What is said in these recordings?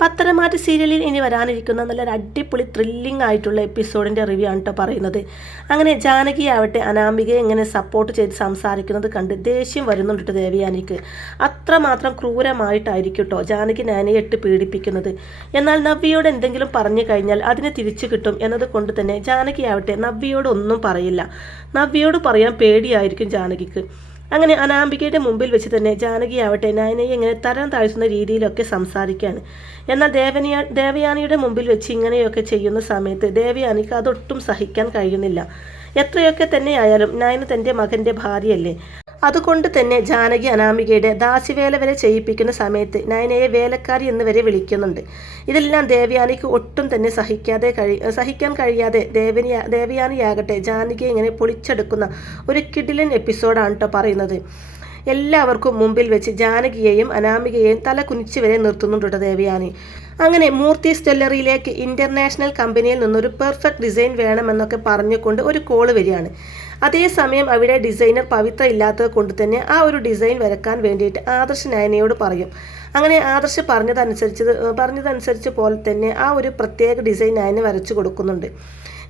പത്തരമാറ്റ് സീരിയലിൽ ഇനി വരാനിരിക്കുന്ന നല്ലൊരു അടിപൊളി ത്രില്ലിംഗ് ആയിട്ടുള്ള എപ്പിസോഡിൻ്റെ റിവ്യൂ ആണ് കേട്ടോ പറയുന്നത്. അങ്ങനെ ജാനകി ആവട്ടെ അനാമികയെ ഇങ്ങനെ സപ്പോർട്ട് ചെയ്ത് സംസാരിക്കുന്നത് കണ്ട് ദേഷ്യം വരുന്നുണ്ട് ദേവയാനിക്ക്. അത്രമാത്രം ക്രൂരമായിട്ടായിരിക്കും കേട്ടോ ജാനകി നയനയെ ഇട്ട് പീഡിപ്പിക്കുന്നത്. എന്നാൽ നവ്യയോട് എന്തെങ്കിലും പറഞ്ഞു കഴിഞ്ഞാൽ അതിനെ തിരിച്ചു കിട്ടും എന്നത് കൊണ്ട് തന്നെ ജാനകി ആവട്ടെ നവ്യയോട് ഒന്നും പറയില്ല. നവ്യയോട് പറയാൻ പേടിയായിരിക്കും ജാനകിക്ക്. അങ്ങനെ അനാമികയുടെ മുമ്പിൽ വെച്ച് തന്നെ ജാനകി ആവട്ടെ നയനയെ ഇങ്ങനെ തരം താഴ്ത്തുന്ന രീതിയിലൊക്കെ സംസാരിക്കുകയാണ്. എന്നാൽ ദേവയാനിയുടെ മുമ്പിൽ വെച്ച് ഇങ്ങനെയൊക്കെ ചെയ്യുന്ന സമയത്ത് ദേവയാനിക്ക് അതൊട്ടും സഹിക്കാൻ കഴിയുന്നില്ല. എത്രയൊക്കെ തന്നെയായാലും നയന തൻ്റെ മകൻ്റെ ഭാര്യയല്ലേ. അതുകൊണ്ട് തന്നെ ജാനകി അനാമികയുടെ ദാസിവേല വരെ ചെയ്യിപ്പിക്കുന്ന സമയത്ത് നയനയെ വേലക്കാരി എന്ന് വരെ വിളിക്കുന്നുണ്ട്. ഇതെല്ലാം ദേവയാനിക്ക് ഒട്ടും തന്നെ സഹിക്കാൻ കഴിയാതെ ദേവയാനിയാകട്ടെ ജാനകിയെ ഇങ്ങനെ പൊളിച്ചെടുക്കുന്ന ഒരു കിടിലൻ എപ്പിസോഡാണ് കേട്ടോ പറയുന്നത്. എല്ലാവർക്കും മുമ്പിൽ വെച്ച് ജാനകിയെയും അനാമികയെയും തല കുനിച്ച് വരെ നിർത്തുന്നുണ്ട് ദേവയാനി. അങ്ങനെ മൂർത്തീസ് ജ്വല്ലറിയിലേക്ക് ഇൻ്റർനാഷണൽ കമ്പനിയിൽ നിന്നൊരു പെർഫെക്റ്റ് ഡിസൈൻ വേണമെന്നൊക്കെ പറഞ്ഞുകൊണ്ട് ഒരു കോള് വരികയാണ്. അതേസമയം അവിടെ ഡിസൈനർ പവിത്ര ഇല്ലാത്തത് കൊണ്ട് തന്നെ ആ ഒരു ഡിസൈൻ വരക്കാൻ വേണ്ടിയിട്ട് ആദർശ് നയനയോട് പറയും. അങ്ങനെ ആദർശ് പറഞ്ഞതനുസരിച്ച് പോലെ തന്നെ ആ ഒരു പ്രത്യേക ഡിസൈൻ നയന വരച്ചു കൊടുക്കുന്നുണ്ട്.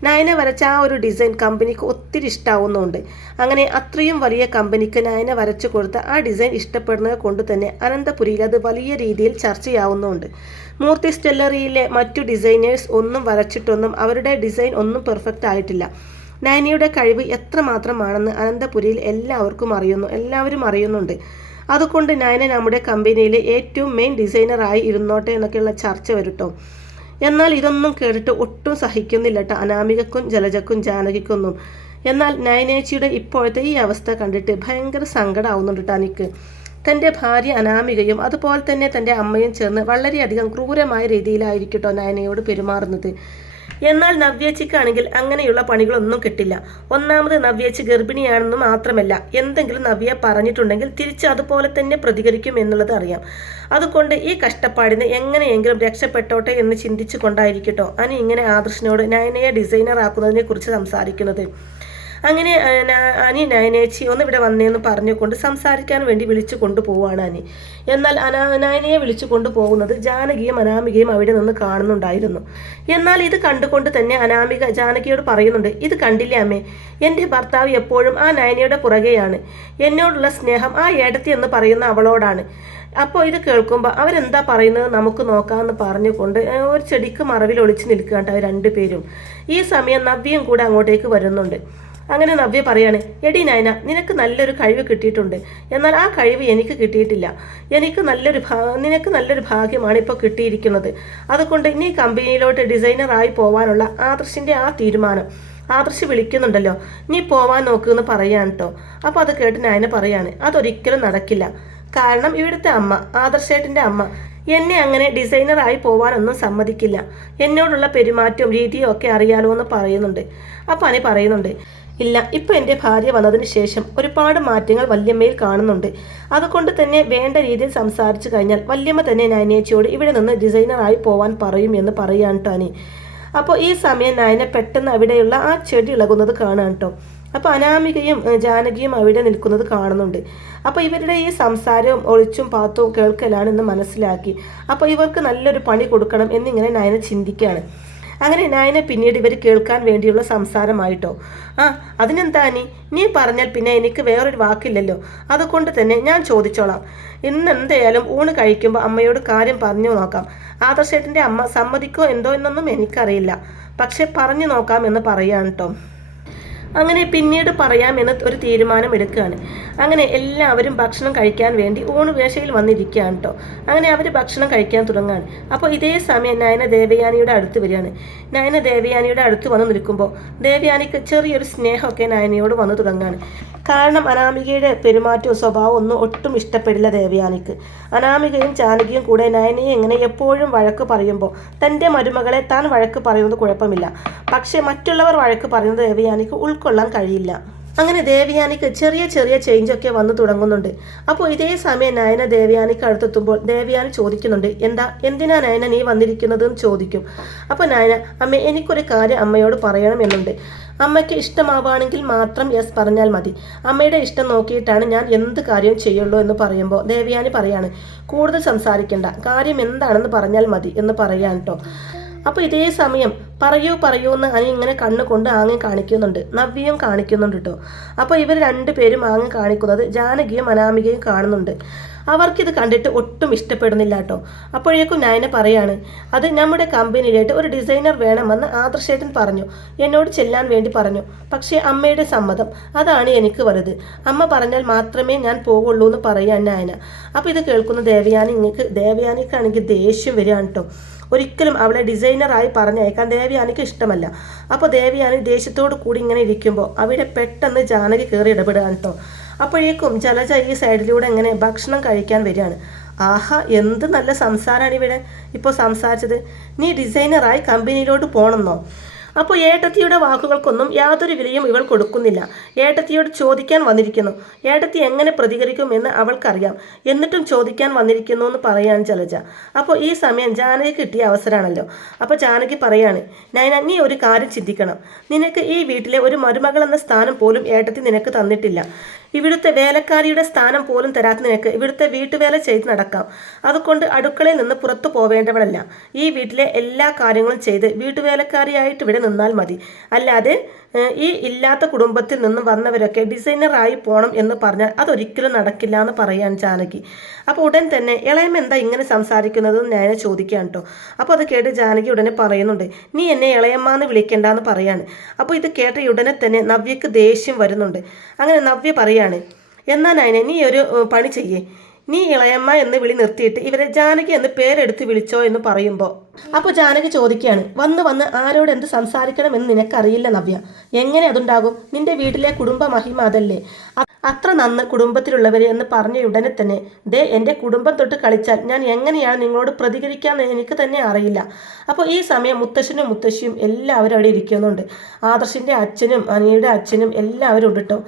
നയന വരച്ച ആ ഒരു ഡിസൈൻ കമ്പനിക്ക് ഒത്തിരി ഇഷ്ടാവുന്നുണ്ട്. അങ്ങനെ അത്രയും വലിയ കമ്പനിക്ക് നയന വരച്ചു കൊടുത്ത ആ ഡിസൈൻ ഇഷ്ടപ്പെടുന്നത് കൊണ്ട് തന്നെ അനന്തപുരിയിൽ അത് വലിയ രീതിയിൽ ചർച്ചയാവുന്നുണ്ട്. മൂർത്തീസ് ജ്വല്ലറിയിലെ മറ്റു ഡിസൈനേഴ്സ് ഒന്നും വരച്ചിട്ടൊന്നും അവരുടെ ഡിസൈൻ ഒന്നും പെർഫെക്റ്റ് ആയിട്ടില്ല. നയനയുടെ കഴിവ് എത്രമാത്രമാണെന്ന് അനന്തപുരിയിൽ എല്ലാവരും അറിയുന്നുണ്ട്. അതുകൊണ്ട് നയന നമ്മുടെ കമ്പനിയിലെ ഏറ്റവും മെയിൻ ഡിസൈനറായി ഇരുന്നോട്ടെ എന്നൊക്കെയുള്ള ചർച്ച വരട്ടോ. എന്നാൽ ഇതൊന്നും കേട്ടിട്ട് ഒട്ടും സഹിക്കുന്നില്ല കേട്ടോ അനാമികക്കും ജലജക്കും ജാനകിക്കൊന്നും. എന്നാൽ നയനേച്ചിയുടെ ഇപ്പോഴത്തെ ഈ അവസ്ഥ കണ്ടിട്ട് ഭയങ്കര സങ്കടമാവുന്നുണ്ട് കേട്ടോ എനിക്ക്. തൻ്റെ ഭാര്യ അനാമികയും അതുപോലെ തന്നെ തൻ്റെ അമ്മയും ചേർന്ന് വളരെയധികം ക്രൂരമായ രീതിയിലായിരിക്കും കേട്ടോ നയനയോട് പെരുമാറുന്നത്. എന്നാൽ നവ്യേച്ചിക്കാണെങ്കിൽ അങ്ങനെയുള്ള പണികളൊന്നും കിട്ടില്ല. ഒന്നാമത് നവ്യേച്ചി ഗർഭിണിയാണെന്ന് മാത്രമല്ല, എന്തെങ്കിലും നവ്യ പറഞ്ഞിട്ടുണ്ടെങ്കിൽ തിരിച്ച് അതുപോലെ തന്നെ പ്രതികരിക്കും എന്നുള്ളത് അറിയാം. അതുകൊണ്ട് ഈ കഷ്ടപ്പാടിന് എങ്ങനെയെങ്കിലും രക്ഷപ്പെട്ടോട്ടെ എന്ന് ചിന്തിച്ചു കൊണ്ടായിരിക്കട്ടോ അനി ഇങ്ങനെ ആദർശിനോട് നയനയെ ഡിസൈനർ ആക്കുന്നതിനെ കുറിച്ച് സംസാരിക്കുന്നത്. അങ്ങനെ അനി നയനേച്ചി ഒന്ന് ഇവിടെ വന്നേന്ന് പറഞ്ഞുകൊണ്ട് സംസാരിക്കാൻ വേണ്ടി വിളിച്ചു കൊണ്ടുപോവാണ് അനി. എന്നാൽ നയനയെ വിളിച്ചു കൊണ്ടുപോകുന്നത് ജാനകിയും അനാമികയും അവിടെ നിന്ന് കാണുന്നുണ്ടായിരുന്നു. എന്നാൽ ഇത് കണ്ടുകൊണ്ട് തന്നെ അനാമിക ജാനകിയോട് പറയുന്നുണ്ട്, ഇത് കണ്ടില്ലേ അമ്മേ, എൻ്റെ ഭർത്താവ് എപ്പോഴും ആ നയനയുടെ പുറകെയാണ്. എന്നോടുള്ള സ്നേഹം ആ ഏടത്തി എന്ന് പറയുന്ന അവളോടാണ്. അപ്പോൾ ഇത് കേൾക്കുമ്പോൾ അവരെന്താ പറയുന്നത് നമുക്ക് നോക്കാമെന്ന് പറഞ്ഞുകൊണ്ട് ഒരു ചെടിക്ക് മറവിൽ ഒളിച്ചു നിൽക്കുകയാണ് അവർ രണ്ടുപേരും. ഈ സമയം നവ്യയും കൂടെ അങ്ങോട്ടേക്ക് വരുന്നുണ്ട്. അങ്ങനെ നവ്യ പറയാണ്, എടി നയന, നിനക്ക് നല്ലൊരു കഴിവ് കിട്ടിയിട്ടുണ്ട്. എന്നാൽ ആ കഴിവ് എനിക്ക് കിട്ടിയിട്ടില്ല. നിനക്ക് നല്ലൊരു ഭാഗ്യമാണ് ഇപ്പോൾ കിട്ടിയിരിക്കുന്നത്. അതുകൊണ്ട് ഇനി കമ്പനിയിലോട്ട് ഡിസൈനറായി പോകാനുള്ള ആദർശിൻ്റെ ആ തീരുമാനം ആദർശ് വിളിക്കുന്നുണ്ടല്ലോ, നീ പോവാൻ നോക്കുമെന്ന് പറയാൻ കേട്ടോ. അപ്പോൾ അത് കേട്ട് നയന പറയാണ്, അതൊരിക്കലും നടക്കില്ല. കാരണം ഇവിടുത്തെ അമ്മ, ആദർശേട്ടൻ്റെ അമ്മ, എന്നെ അങ്ങനെ ഡിസൈനറായി പോവാനൊന്നും സമ്മതിക്കില്ല. എന്നോടുള്ള പെരുമാറ്റവും രീതിയും ഒക്കെ അറിയാലോ എന്ന് പറയുന്നുണ്ട്. അപ്പോൾ അനി പറയുന്നുണ്ട്, ഇല്ല, ഇപ്പോൾ എൻ്റെ ഭാര്യ വന്നതിന് ശേഷം ഒരുപാട് മാറ്റങ്ങൾ വല്യമ്മയിൽ കാണുന്നുണ്ട്. അതുകൊണ്ട് തന്നെ വേണ്ട രീതിയിൽ സംസാരിച്ചു കഴിഞ്ഞാൽ വല്യമ്മ തന്നെ നയനേച്ചിയോട് ഇവിടെ നിന്ന് ഡിസൈനറായി പോവാൻ പറയും എന്ന് പറയാൻ ടാനി. അപ്പോൾ ഈ സമയം നയന പെട്ടെന്ന് അവിടെയുള്ള ആ ചെടി ഇളകുന്നത് കാണാൻ കേട്ടോ. അപ്പോൾ അനാമികയും ജാനകിയും അവിടെ നിൽക്കുന്നത് കാണുന്നുണ്ട്. അപ്പോൾ ഇവരുടെ ഈ സംസാരവും ഒളിച്ചും പാത്തവും കേൾക്കലാണെന്ന് മനസ്സിലാക്കി. അപ്പോൾ ഇവർക്ക് നല്ലൊരു പണി കൊടുക്കണം എന്നിങ്ങനെ നയന ചിന്തിക്കുകയാണ്. അങ്ങനെ നയന പിന്നീട് ഇവർ കേൾക്കാൻ വേണ്ടിയുള്ള സംസാരമായിട്ടോ, അതിനെന്താ നീ പറഞ്ഞാൽ പിന്നെ എനിക്ക് വേറൊരു വാക്കില്ലല്ലോ, അതുകൊണ്ട് തന്നെ ഞാൻ ചോദിച്ചോളാം. ഇന്ന് എന്തായാലും ഊണ് കഴിക്കുമ്പോൾ അമ്മയോട് കാര്യം പറഞ്ഞു നോക്കാം. ആദർശേട്ടൻ്റെ അമ്മ സമ്മതിക്കോ എന്തോ എന്നൊന്നും എനിക്കറിയില്ല, പക്ഷെ പറഞ്ഞു നോക്കാം എന്ന് പറയാൻ കേട്ടോ. അങ്ങനെ പിന്നീട് പറയാമെന്ന് ഒരു തീരുമാനം എടുക്കുകയാണ്. അങ്ങനെ എല്ലാവരും ഭക്ഷണം കഴിക്കാൻ വേണ്ടി ഊണുവേശയിൽ വന്നിരിക്കുകയാണ് കേട്ടോ. അങ്ങനെ അവർ ഭക്ഷണം കഴിക്കാൻ തുടങ്ങുകയാണ്. അപ്പോൾ ഇതേ സമയം നയന ദേവയാനിയുടെ അടുത്ത് വരികയാണ്. നയന ദേവയാനിയുടെ അടുത്ത് വന്ന് നിൽക്കുമ്പോൾ ദേവയാനിക്ക് ചെറിയൊരു സ്നേഹമൊക്കെ നയനയോട് വന്നു തുടങ്ങുകയാണ്. കാരണം അനാമികയുടെ പെരുമാറ്റവും സ്വഭാവവും ഒന്നും ഒട്ടും ഇഷ്ടപ്പെടില്ല ദേവയാനിക്ക്. അനാമികയും ജാനകിയും കൂടെ നയനയെ ഇങ്ങനെ എപ്പോഴും വഴക്ക് പറയുമ്പോൾ തൻ്റെ മരുമകളെ താൻ വഴക്ക് പറയുന്നത് കുഴപ്പമില്ല, പക്ഷേ മറ്റുള്ളവർ വഴക്ക് പറയുന്നത് ദേവയാനിക്ക് ഉൾക്കൊള്ളാൻ കഴിയില്ല. അങ്ങനെ ദേവയാനിക്ക് ചെറിയ ചെറിയ ചേഞ്ചൊക്കെ വന്നു തുടങ്ങുന്നുണ്ട്. അപ്പോൾ ഇതേ സമയം നയന ദേവയാനിക്ക് അടുത്തെത്തുമ്പോൾ ദേവയാനി ചോദിക്കുന്നുണ്ട്, എന്തിനാ നയന നീ വന്നിരിക്കുന്നത് എന്ന് ചോദിക്കും. അപ്പോൾ നയന, അമ്മ എനിക്കൊരു കാര്യം അമ്മയോട് പറയണമെന്നുണ്ട്. അമ്മയ്ക്ക് ഇഷ്ടമാവുകയാണെങ്കിൽ മാത്രം യെസ് പറഞ്ഞാൽ മതി. അമ്മയുടെ ഇഷ്ടം നോക്കിയിട്ടാണ് ഞാൻ എന്ത് കാര്യവും ചെയ്യുള്ളൂ എന്ന് പറയുമ്പോൾ ദേവയാനി പറയാണ്, കൂടുതൽ സംസാരിക്കേണ്ട, കാര്യം എന്താണെന്ന് പറഞ്ഞാൽ മതി എന്ന് പറയാൻ കേട്ടോ. അപ്പോൾ ഇതേ സമയം പറയൂ എന്ന് അനി ഇങ്ങനെ കണ്ണുകൊണ്ട് ആംഗ്യം കാണിക്കുന്നുണ്ട്. നവ്യയും കാണിക്കുന്നുണ്ട് കേട്ടോ. അപ്പോൾ ഇവർ രണ്ടുപേരും ആംഗ്യം കാണിക്കുന്നത് ജാനകിയും അനാമികയും കാണുന്നുണ്ട്. അവർക്കിത് കണ്ടിട്ട് ഒട്ടും ഇഷ്ടപ്പെടുന്നില്ല കേട്ടോ. അപ്പോഴേക്കും നയന പറയാണ്, അത് നമ്മുടെ കമ്പനിയിലായിട്ട് ഒരു ഡിസൈനർ വേണമെന്ന് ആദർശേട്ടൻ പറഞ്ഞു, എന്നോട് ചെല്ലാൻ വേണ്ടി പറഞ്ഞു. പക്ഷേ അമ്മയുടെ സമ്മതം അതാണ് എനിക്ക് വലുത്. അമ്മ പറഞ്ഞാൽ മാത്രമേ ഞാൻ പോവുള്ളൂ എന്ന് പറയാൻ നയന. അപ്പോൾ ഇത് കേൾക്കുന്ന ദേവയാനിക്കാണെങ്കിൽ ദേഷ്യം വരികയാണ് കേട്ടോ. ഒരിക്കലും അവളെ ഡിസൈനറായി പറഞ്ഞയക്കാൻ ദേവയാനിക്ക് ഇഷ്ടമല്ല. അപ്പോൾ ദേവയാനി ദേഷ്യത്തോട് കൂടി ഇങ്ങനെ ഇരിക്കുമ്പോൾ അവിടെ പെട്ടെന്ന് ജാനകി കയറി ഇടപെടുകയാണ് കേട്ടോ. അപ്പോഴേക്കും ജലജ ഈ സൈഡിലൂടെ ഇങ്ങനെ ഭക്ഷണം കഴിക്കാൻ വരികയാണ്. ആഹാ, എന്ത് നല്ല സംസാരമാണ് ഇവിടെ ഇപ്പോൾ സംസാരിച്ചത്. നീ ഡിസൈനറായി കമ്പനിയിലോട്ട് പോകണമെന്നോ? അപ്പോൾ ഏട്ടത്തിയുടെ വാക്കുകൾക്കൊന്നും യാതൊരു വിലയും ഇവൾ കൊടുക്കുന്നില്ല. ഏട്ടത്തിയോട് ചോദിക്കാൻ വന്നിരിക്കുന്നു. ഏട്ടത്തി എങ്ങനെ പ്രതികരിക്കുമെന്ന് അവൾക്കറിയാം. എന്നിട്ടും ചോദിക്കാൻ വന്നിരിക്കുന്നു എന്ന് പറയാൻ ജലജ. അപ്പോൾ ഈ സമയം ജാനകി കിട്ടിയ അവസരമാണല്ലോ. അപ്പോൾ ജാനകി പറയാണ്, നയന നീ ഒരു കാര്യം ചിന്തിക്കണം. നിനക്ക് ഈ വീട്ടിലെ ഒരു മരുമകൾ എന്ന സ്ഥാനം പോലും ഏട്ടത്തി നിനക്ക് തന്നിട്ടില്ല. ഇവിടുത്തെ വേലക്കാരിയുടെ സ്ഥാനം പോലും തരാത്ത നിനക്ക് ഇവിടുത്തെ വീട്ടുവേല ചെയ്ത് നടക്കാം. അതുകൊണ്ട് അടുക്കളയിൽ നിന്ന് പുറത്തു പോവേണ്ടവളല്ല. ഈ വീട്ടിലെ എല്ലാ കാര്യങ്ങളും ചെയ്ത് വീട്ടുവേലക്കാരിയായിട്ട് ഇവിടെ നിന്നാൽ മതി. അല്ലാതെ ഈ ഇല്ലാത്ത കുടുംബത്തിൽ നിന്നും വന്നവരൊക്കെ ഡിസൈനറായി പോകണം എന്ന് പറഞ്ഞാൽ അതൊരിക്കലും നടക്കില്ല എന്ന് പറയാൻ ജാനകി. അപ്പോൾ ഉടൻ തന്നെ ഇളയം എന്താ ഇങ്ങനെ സംസാരിക്കുന്നത് നയന ചോദിക്കുകയാണ് കേട്ടോ. അപ്പോൾ അത് കേട്ട് ജാനകി ഉടനെ പറയുന്നുണ്ട്, നീ എന്നെ ഇളയമ്മാന്ന് വിളിക്കണ്ടെന്ന് പറയാണ്. അപ്പോൾ ഇത് കേട്ട ഉടനെ തന്നെ നവ്യക്ക് ദേഷ്യം വരുന്നുണ്ട്. അങ്ങനെ നവ്യ പറയാണ്, എന്നാ നയന നീ ഒരു പണി ചെയ്യേ, നീ ഇളയമ്മ എന്ന് വിളി നിർത്തിയിട്ട് ഇവരെ ജാനകി എന്ന് പേരെടുത്ത് വിളിച്ചോ എന്ന് പറയുമ്പോൾ അപ്പോൾ ജാനകി ചോദിക്കുകയാണ്, വന്ന് ആരോട് എന്ത് സംസാരിക്കണമെന്ന് നിനക്കറിയില്ല നവ്യ. എങ്ങനെ അതുണ്ടാകും? നിന്റെ വീട്ടിലെ കുടുംബ മഹിമ അതല്ലേ. അത്ര നന്ന് കുടുംബത്തിലുള്ളവർ എന്ന് പറഞ്ഞ ഉടനെ തന്നെ എൻ്റെ കുടുംബം തൊട്ട് കളിച്ചാൽ ഞാൻ എങ്ങനെയാണ് നിങ്ങളോട് പ്രതികരിക്കാമെന്ന് എനിക്ക് തന്നെ അറിയില്ല. അപ്പോൾ ഈ സമയം മുത്തശ്ശനും മുത്തശ്ശിയും എല്ലാവരും അവിടെ ഇരിക്കുന്നുണ്ട്. ആദർശിൻ്റെ അച്ഛനും അനിയുടെ അച്ഛനും എല്ലാവരും ഉണ്ട് കേട്ടോ.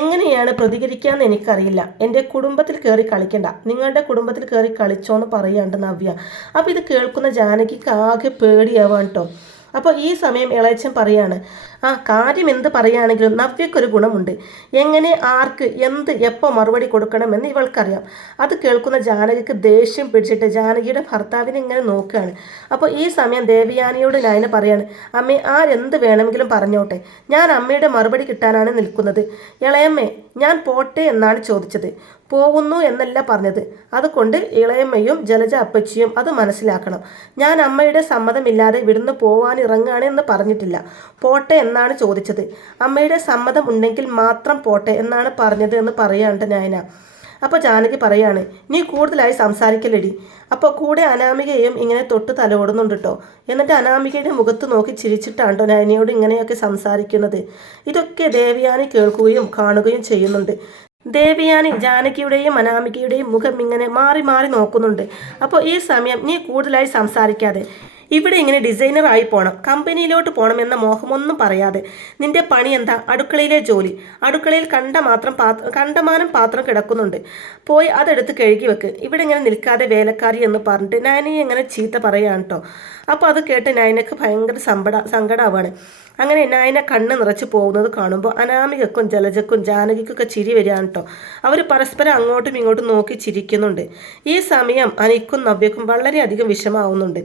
എങ്ങനെയാണ് പ്രതികരിക്കാമെന്ന് എനിക്കറിയില്ല. എൻ്റെ കുടുംബത്തിൽ കയറി കളിക്കണ്ട, നിങ്ങളുടെ കുടുംബത്തിൽ കയറി കളിച്ചോ എന്ന് പറയാണ്ട് നവ്യ. അപ്പോൾ ഇത് കേൾക്കുന്ന ജാനകിക്ക് ആകെ പേടിയാവാൻ കേട്ടോ. അപ്പോൾ ഈ സമയം ഇളയച്ചൻ പറയാണ്, കാര്യം എന്ത് പറയുകയാണെങ്കിലും നവ്യക്കൊരു ഗുണമുണ്ട്. എങ്ങനെ ആർക്ക് എന്ത് എപ്പോൾ മറുപടി കൊടുക്കണമെന്ന് ഇവൾക്കറിയാം. അത് കേൾക്കുന്ന ജാനകിക്ക് ദേഷ്യം പിടിച്ചിട്ട് ജാനകിയുടെ ഭർത്താവിനെ ഇങ്ങനെ നോക്കുകയാണ്. അപ്പോൾ ഈ സമയം ദേവയാനിയോട് നയന പറയാണ്, അമ്മേ ആരെന്ത് വേണമെങ്കിലും പറഞ്ഞോട്ടെ, ഞാൻ അമ്മയുടെ മറുപടി കിട്ടാനാണ് നിൽക്കുന്നത്. ഇളയമ്മേ ഞാൻ പോട്ടെ എന്നാണ് ചോദിച്ചത്, പോകുന്നു എന്നല്ല പറഞ്ഞത്. അതുകൊണ്ട് ഇളയമ്മയും ജലജ അപ്പച്ചിയും അത് മനസ്സിലാക്കണം. ഞാൻ അമ്മയുടെ സമ്മതമില്ലാതെ ഇവിടുന്ന് പോവാനിറങ്ങുകയാണ് എന്ന് പറഞ്ഞിട്ടില്ല. പോട്ടെ എന്നാണ് ചോദിച്ചത്. അമ്മയുടെ സമ്മതം ഉണ്ടെങ്കിൽ മാത്രം പോട്ടെ എന്നാണ് പറഞ്ഞത് എന്ന് പറയാണ്ട് നയന. അപ്പോൾ ജാനകി പറയാണ്, നീ കൂടുതലായി സംസാരിക്കലടി. അപ്പോൾ കൂടെ അനാമികയും ഇങ്ങനെ തൊട്ട് തലോടുന്നുണ്ട് കേട്ടോ. എന്നിട്ട് അനാമികയുടെ മുഖത്ത് നോക്കി ചിരിച്ചിട്ടാണ്ടോ നയനയോട് ഇങ്ങനെയൊക്കെ സംസാരിക്കുന്നത്. ഇതൊക്കെ ദേവയാനി കേൾക്കുകയും കാണുകയും ചെയ്യുന്നുണ്ട്. ദേവയാനി ജാനകിയുടെയും അനാമികയുടെയും മുഖം ഇങ്ങനെ മാറി മാറി നോക്കുന്നുണ്ട്. അപ്പോൾ ഈ സമയം നീ കൂടുതലായി സംസാരിക്കാതെ ഇവിടെ ഇങ്ങനെ ഡിസൈനറായി പോകണം, കമ്പനിയിലോട്ട് പോകണം എന്ന മോഹമൊന്നും പറയാതെ നിന്റെ പണി എന്താ? അടുക്കളയിലെ ജോലി. അടുക്കളയിൽ കണ്ടമാനം പാത്രം കിടക്കുന്നുണ്ട്, പോയി അതെടുത്ത് കഴുകി വെക്ക്. ഇവിടെ ഇങ്ങനെ നിൽക്കാതെ വേലക്കാരി എന്ന് പറഞ്ഞിട്ട് നയനയെ ഇങ്ങനെ ചീത്ത പറയുകയാണ് കേട്ടോ. അപ്പോൾ അത് കേട്ട് നയനക്ക് ഭയങ്കര സങ്കടമാവാണ്. അങ്ങനെ നയന കണ്ണ് നിറച്ച് പോകുന്നത് കാണുമ്പോൾ അനാമികക്കും ജലജക്കും ജാനകിക്കൊക്കെ ചിരി വരികയാണ് കേട്ടോ. അവർ പരസ്പരം അങ്ങോട്ടും ഇങ്ങോട്ടും നോക്കി ചിരിക്കുന്നുണ്ട്. ഈ സമയം അനിക്കും നവ്യക്കും വളരെയധികം വിഷമാവുന്നുണ്ട്.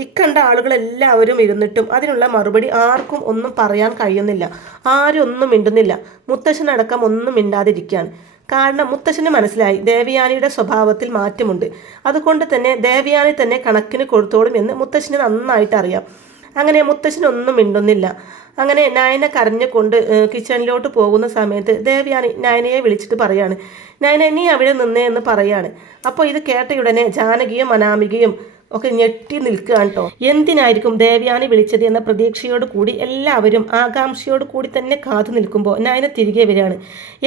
ഇക്കണ്ട ആളുകളെല്ലാവരും ഇരുന്നിട്ടും അതിനുള്ള മറുപടി ആർക്കും ഒന്നും പറയാൻ കഴിയുന്നില്ല. ആരും ഒന്നും മിണ്ടുന്നില്ല. മുത്തശ്ശനടക്കം ഒന്നും മിണ്ടാതിരിക്കുകയാണ്. കാരണം മുത്തശ്ശന് മനസ്സിലായി ദേവയാനിയുടെ സ്വഭാവത്തിൽ മാറ്റമുണ്ട്. അതുകൊണ്ട് തന്നെ ദേവയാനി തന്നെ കണക്കിന് കൊടുത്തോളും എന്ന് മുത്തശ്ശന് നന്നായിട്ട് അറിയാം. അങ്ങനെ മുത്തശ്ശനൊന്നും മിണ്ടുന്നില്ല. അങ്ങനെ നയന കരഞ്ഞുകൊണ്ട് കിച്ചണിലോട്ട് പോകുന്ന സമയത്ത് ദേവയാനി നയനയെ വിളിച്ചിട്ട് പറയാണ്, നയന നീ അവിടെ നിന്നേ എന്ന് പറയാണ്. അപ്പോൾ ഇത് കേട്ടയുടനെ ജാനകിയും അനാമികയും ഒക്കെ ഞെട്ടി നിൽക്കുകയാണ് കേട്ടോ. എന്തിനായിരിക്കും ദേവയാനി വിളിച്ചത് എന്ന പ്രതീക്ഷയോട് കൂടി എല്ലാവരും ആകാംക്ഷയോട് കൂടി തന്നെ കാത്തു നിൽക്കുമ്പോൾ നയന തിരികെ വരികയാണ്.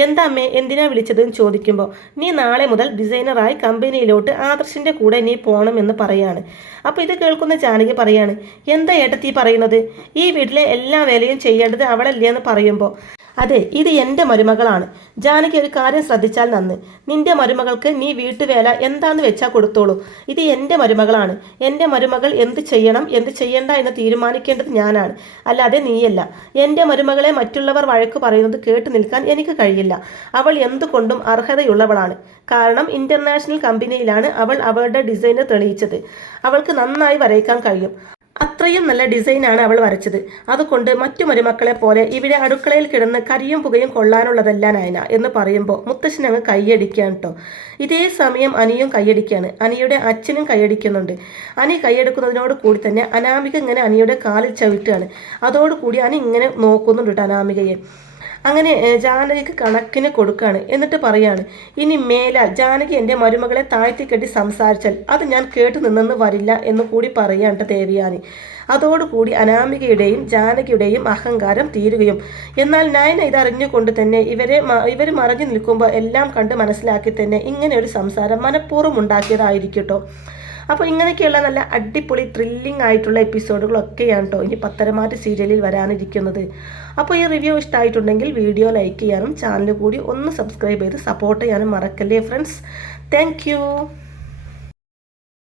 എന്താ അമ്മേ എന്തിനാ വിളിച്ചതെന്ന് ചോദിക്കുമ്പോൾ നീ നാളെ മുതൽ ഡിസൈനറായി കമ്പനിയിലോട്ട് ആദർശിൻ്റെ കൂടെ നീ പോകണമെന്ന് പറയാണ്. അപ്പോൾ ഇത് കേൾക്കുന്ന ജാനകി പറയാണ്, എന്താ ഏട്ടത്തി പറയുന്നത്? ഈ വീട്ടിലെ എല്ലാ വേലയും ചെയ്യേണ്ടത് അവളല്ലേ എന്ന് പറയുമ്പോൾ അതെ, ഇത് എൻ്റെ മരുമകളാണ്. ജാനകി ഒരു കാര്യം ശ്രദ്ധിച്ചാൽ നന്ന്. നിന്റെ മരുമകൾക്ക് നീ വീട്ടുവേല എന്താന്ന് വെച്ചാൽ കൊടുത്തോളൂ. ഇത് എൻ്റെ മരുമകളാണ്. എൻ്റെ മരുമകൾ എന്ത് ചെയ്യണം എന്ത് ചെയ്യണ്ട എന്ന് തീരുമാനിക്കേണ്ടത് ഞാനാണ്, അല്ലാതെ നീയല്ല. എൻ്റെ മരുമകളെ മറ്റുള്ളവർ വഴക്ക് പറയുന്നത് കേട്ടു നിൽക്കാൻ എനിക്ക് കഴിയില്ല. അവൾ എന്തുകൊണ്ടും അർഹതയുള്ളവളാണ്. കാരണം ഇന്റർനാഷണൽ കമ്പനിയിലാണ് അവൾ അവളുടെ ഡിസൈന് തെളിയിച്ചത്. അവൾക്ക് നന്നായി വരയ്ക്കാൻ കഴിയും. അത്രയും നല്ല ഡിസൈനാണ് അവൾ വരച്ചത്. അതുകൊണ്ട് മറ്റു മരുമക്കളെ പോലെ ഇവിടെ അടുക്കളയിൽ കിടന്ന് കരിയും പുകയും കൊള്ളാനുള്ളതല്ല നയന എന്ന് പറയുമ്പോൾ മുത്തശ്ശൻ അങ്ങ് കൈയടിക്കുകയാണ് കേട്ടോ. ഇതേ സമയം അനിയും കൈയടിക്കുകയാണ്. അനിയുടെ അച്ഛനും കൈയടിക്കുന്നുണ്ട്. അനി കൈയടിക്കുന്നതിനോട് കൂടി തന്നെ അനാമിക ഇങ്ങനെ അനിയുടെ കാലിൽ ചവിട്ടുകയാണ്. അതോടുകൂടി അനി ഇങ്ങനെ നോക്കുന്നുണ്ട് കേട്ടോ അനാമികയെ. അങ്ങനെ ജാനകിക്ക് കണക്കിന് കൊടുക്കുകയാണ്. എന്നിട്ട് പറയാണ്, ഇനി മേലാൽ ജാനകി എൻ്റെ മരുമകളെ താഴ്ത്തിക്കെട്ടി സംസാരിച്ചാൽ അത് ഞാൻ കേട്ടു നിന്നെന്ന് വരില്ല എന്ന് കൂടി പറയുകയാണ് ദേവയാനി. അതോടുകൂടി അനാമികയുടെയും ജാനകിയുടെയും അഹങ്കാരം തീരുകയും, എന്നാൽ നയന ഇതറിഞ്ഞുകൊണ്ട് തന്നെ ഇവർ മറഞ്ഞു നിൽക്കുമ്പോൾ എല്ലാം കണ്ട് മനസ്സിലാക്കി തന്നെ ഇങ്ങനെ ഒരു സംസാരം മനഃപൂർവ്വം ഉണ്ടാക്കിയതായിരിക്കും കേട്ടോ. അപ്പോൾ ഇങ്ങനെയൊക്കെയുള്ള നല്ല അടിപൊളി ത്രില്ലിംഗ് ആയിട്ടുള്ള എപ്പിസോഡുകളൊക്കെയാണ് കേട്ടോ ഇനി പത്തരമാറ്റ് സീരിയലിൽ വരാനിരിക്കുന്നത്. അപ്പോൾ ഈ റിവ്യൂ ഇഷ്ടമായിട്ടുണ്ടെങ്കിൽ വീഡിയോ ലൈക്ക് ചെയ്യാനും ചാനൽ കൂടി ഒന്ന് സബ്സ്ക്രൈബ് ചെയ്ത് സപ്പോർട്ട് ചെയ്യാനും മറക്കല്ലേ ഫ്രണ്ട്സ്. താങ്ക്